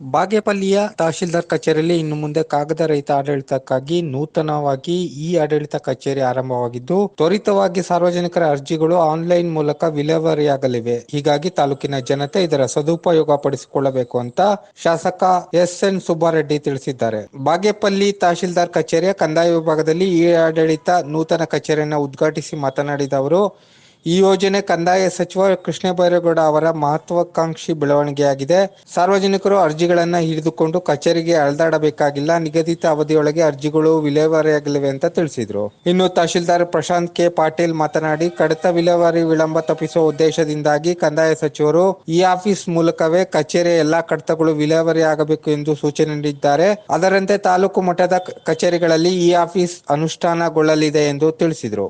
ಬಾಗೇಪಲ್ಲಿಯ ತಹಶೀಲ್ದಾರ್ ಕಚೇರಿಯಲ್ಲಿ ಇನ್ನು ಮುಂದೆ ಕಾಗದ ರಹಿತ ಆಡಳಿತಕ್ಕಾಗಿ ನೂತನವಾಗಿ ಆಡಳಿತ ಕಚೇರಿ ಆರಂಭವಾಗಿದ್ದು, ತ್ವರಿತವಾಗಿ ಸಾರ್ವಜನಿಕರ ಅರ್ಜಿಗಳು ಆನ್ಲೈನ್ ಮೂಲಕ ವಿಲೇವಾರಿಯಾಗಲಿವೆ. ಹೀಗಾಗಿ ತಾಲೂಕಿನ ಜನತೆ ಇದರ ಸದುಪಯೋಗ ಪಡಿಸಿಕೊಳ್ಳಬೇಕು ಅಂತ ಶಾಸಕ ಎಸ್.ಎನ್. ಸುಬ್ಬಾರೆಡ್ಡಿ ತಿಳಿಸಿದ್ದಾರೆ. ಬಾಗೇಪಲ್ಲಿ ತಹಶೀಲ್ದಾರ್ ಕಚೇರಿಯ ಕಂದಾಯ ವಿಭಾಗದಲ್ಲಿ ಆಡಳಿತ ನೂತನ ಕಚೇರಿಯನ್ನು ಉದ್ಘಾಟಿಸಿ ಮಾತನಾಡಿದ ಅವರು, ಈ ಯೋಜನೆ ಕಂದಾಯ ಸಚಿವ ಕೃಷ್ಣ ಬೈರೇಗೌಡ ಅವರ ಮಹತ್ವಾಕಾಂಕ್ಷಿ ಬೆಳವಣಿಗೆಯಾಗಿದೆ. ಸಾರ್ವಜನಿಕರು ಅರ್ಜಿಗಳನ್ನು ಹಿಡಿದುಕೊಂಡು ಕಚೇರಿಗೆ ಅಲೆದಾಡಬೇಕಾಗಿಲ್ಲ. ನಿಗದಿತ ಅವಧಿಯೊಳಗೆ ಅರ್ಜಿಗಳು ವಿಲೇವಾರಿಯಾಗಲಿವೆ ಅಂತ ತಿಳಿಸಿದರು. ಇನ್ನು ತಹಶೀಲ್ದಾರ್ ಪ್ರಶಾಂತ್ ಕೆ ಪಾಟೀಲ್ ಮಾತನಾಡಿ, ಕಡತ ವಿಲೇವಾರಿ ವಿಳಂಬ ತಪ್ಪಿಸುವ ಉದ್ದೇಶದಿಂದಾಗಿ ಕಂದಾಯ ಸಚಿವರು ಈ ಆಫೀಸ್ ಮೂಲಕವೇ ಕಚೇರಿಯ ಎಲ್ಲಾ ಕಡತಗಳು ವಿಲೇವಾರಿ ಆಗಬೇಕು ಎಂದು ಸೂಚನೆ ನೀಡಿದ್ದಾರೆ. ಅದರಂತೆ ತಾಲೂಕು ಮಟ್ಟದ ಕಚೇರಿಗಳಲ್ಲಿ ಈ ಆಫೀಸ್ ಅನುಷ್ಠಾನಗೊಳ್ಳಲಿದೆ ಎಂದು ತಿಳಿಸಿದರು.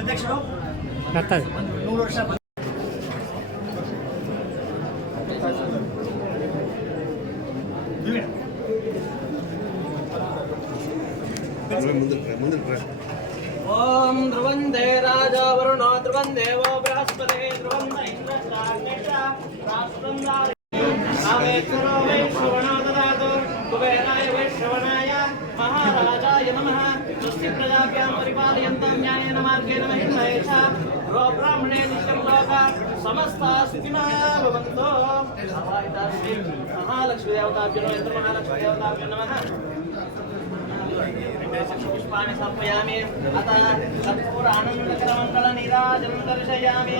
ಅಧ್ಯಕ್ಷರು 100 ವರ್ಷ ಓಂ ಧ್ರುವಂದೇ ರಾಜ ವರುಣೋ ಧ್ರುವಂ ದೇವೋ ಬೃಹಸ್ಪತಿ ಧ್ರುವಂ ರಾಮೇಶ್ವರೋ ವೈಶ್ರವಣೋ ದದಾತು ಕುಬೇರಾಯ ವೈಶ್ರವಣಾಯ ಮಹಾರಾಜಾಯ ನಮಃ ಸ್ವಸ್ತಿ ಪ್ರಜಾಭ್ಯಾಂ ಪರಿಪಾಲಯಂತಾಂ ನ್ಯಾಯೇನ ಮಾರ್ಗೇಣ ಮಹಿಮಹೇಶ ಬ್ರಾಹ್ಮಣೇ ನಿತ್ಯಂ ಲೋಕ ಸಮಸ್ತ ಸುಖಿನೋ ಭವಂತು. ಶ್ರೀ ಮಹಾಲಕ್ಷ್ಮೀ ದೇವತಾಭ್ಯೋ ಯಂತ್ರ ಮಹಾಲಕ್ಷ್ಮೀ ದೇವತಾಭ್ಯೋ ನಮಃ. पुष्पाणि समर्पयामि अतः कर्पूर आनन्दकरमण्डल नीराजनं दर्शयामि.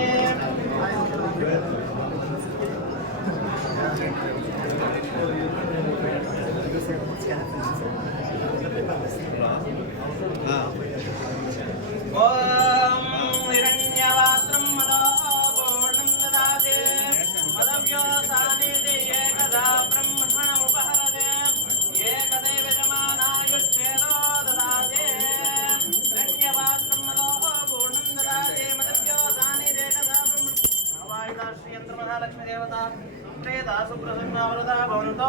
ओम हिरण्यवात्रं मदपूर्णं ददाति मदव्योसानिधि एकदा ब्रह्मणमुपहरते एकदैव जमानायुच्छेदो ददाति हिरण्यवात्रं मदपूर्णं ददाति मदव्योसानिधि एकदा ब्रह्मणमुपहरते श्रीयंत्र महालक्ष्मी देवता सुप्रेता सुप्रसन्ना वरदा भवन्तु.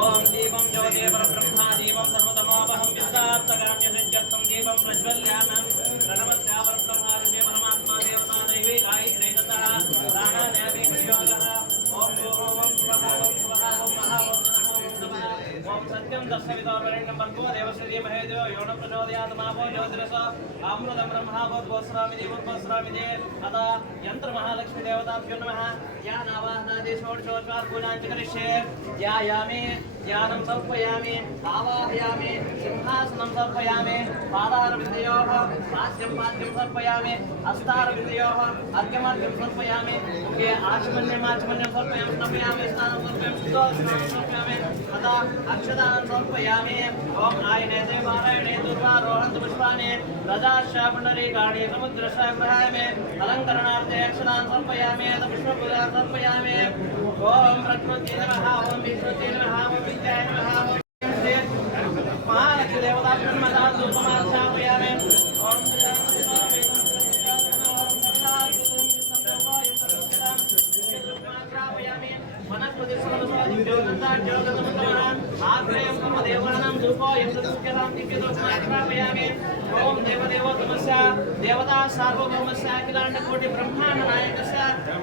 ओम दीपं ज्योति परब्रह्मा दीपं सर्वतमोपहं विद्यार्थकाम्यसिद्ध्यर्थं दीपं प्रज्वल्यामः प्रणमस्या परब्रह्मादित्य परमात्मा देवता दैवी गायत्री ततः प्राणादेवी प्रयोगः. ओम ओम स्वः ओम स्वः ओम महा ओम नमः ओम सत्यं तस्सवितोर्वरेण्यं भर्गो देवस्य धीमहि धियो यो न प्रचोदयात् मा भो ज्योतिरसो अमृतं ब्रह्मा भूत्वस्रामि देवोत्वस्रामि दे अतः यंत्र महालक्ष्मी देवताभ्यो नमः. ध्यानावाहनादि षोडशोपचार पूजां च करिष्ये. ध्यायामि ध्यानं समर्पयामि आवाहयामि सिंहासनं समर्पयामि पादारविन्दयोः पाद्यं समर्पयामि हस्तारविन्दयोः अर्घ्यमर्घ्यं समर्पयामि मुखे आचमन्यं समर्पयामि स्नापयामि स्नानं समर्पयामि स्नानं समर्पयामि तथा अक्षतान् समर्पयामि. ओम आयने देवारायणे दुर्वारोहन्तु पुष्पाणि रजाश्च पुण्डरीकाणि समुद्रश्च अलङ्करणार्थे अक्षतान् समर्पयामि पुष्पपूजां समर्पयामि. ओम प्रकृते नमः ओम विष्णुते नमः ओम विद्याय नमः ओम महालक्ष्मी देवताभ्यो नमः धूपमार्पयामि. ओम वनस्पति आग्रयं मम देवानां धूपो यन्त्रं दिव्यदोषमाग्रापयामि. ओम देवदेवोत्तमस्य देवता सार्वभौमस्य अखिलाण्डकोटि ब्रह्माण्ड नायकस्य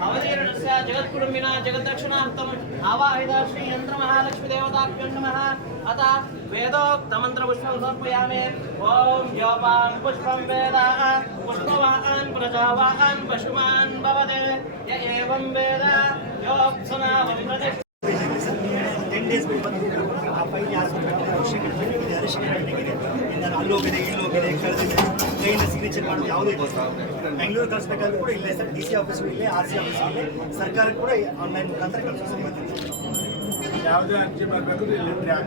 अवतीर्णस्य जगत्कुटुम्बिना जगद्दक्षिणार्थम् आवाहिता श्री यंत्र महालक्ष्मी देवताभ्यो नमः. अतः वेदोक्तमन्त्रपुष्पं समर्पयामि. ओम योपान् पुष्पं वेद पुष्पवान् प्रजावान् पशुमान् भवते य एवं वेद योऽप्सुनावं प्रति 10 days ಆ ಫೈಲ್ ಯಾರು ಅರಿಶಿನ ಅರಿಶಿನ ಅಲ್ಲೋಗಿದೆ ಇಲ್ಲೋಗಿದೆ ಕಳೆದಿದೆ ಕೈಯಿಂದ ಸಿಗ್ನೇಚರ್ ಮಾಡೋದು ಯಾವುದೇ ಇಲ್ಲ ಸರ್. ಬೆಂಗಳೂರು ಕಳಿಸ್ಬೇಕಾದ್ರೂ ಕೂಡ ಇಲ್ಲೇ ಸರ್, DC ಆಫೀಸು ಇಲ್ಲೇ, RC ಆಫೀಸು ಇಲ್ಲೇ, ಸರ್ಕಾರಕ್ಕೆ ಕೂಡ ಆನ್ಲೈನ್ ಮುಖಾಂತರ ಕಳಿಸೋದು ಇವತ್ತಿನ ಯಾವುದೇ ಅರ್ಜಿ ಬರಬೇಕು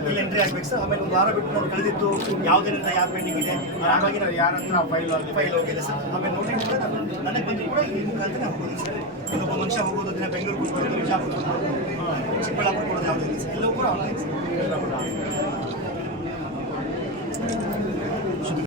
ಇಲ್ಲಿ ಎಂಟ್ರಿ ಆಗ್ಬೇಕು ಸರ್. ಆಮೇಲೆ ಒಂದು ವಾರ ಬಿಟ್ಟು ನಾವು ಕಳೆದಿತ್ತು ಯಾವುದರಿಂದ ಯಾವ ಪೆಂಡಿಂಗ್ ಇದೆ ಹಾಗಾಗಿ ನಾವು ಯಾರ ಹತ್ರ ಫೈಲ್ ಹೋಗಿದೆ ಸರ್. ಆಮೇಲೆ ನೋಟಿಸ್ ಕೂಡ ನನಗೆ ಬಂದು ಕೂಡ ಈ ಮುಖಾಂತರ ಹೋಗೋದು ಸರ್. ಇನ್ನೊಬ್ಬ ಮನುಷ್ಯ ಹೋಗೋದು ದಿನ ಬೆಂಗಳೂರು ಕೊಡ್ಬೋದು, ಬಿಜಾಪುರ ಕೊಡ್ಬೋದು, ಚಿಕ್ಕಬಳ್ಳಾಪುರ ಕೊಡೋದು ಯಾವುದೂ ಇಲ್ಲ ಸರ್. ಎಲ್ಲವೂ ಕೂಡ ಆನ್ಲೈನ್ ಸರ್.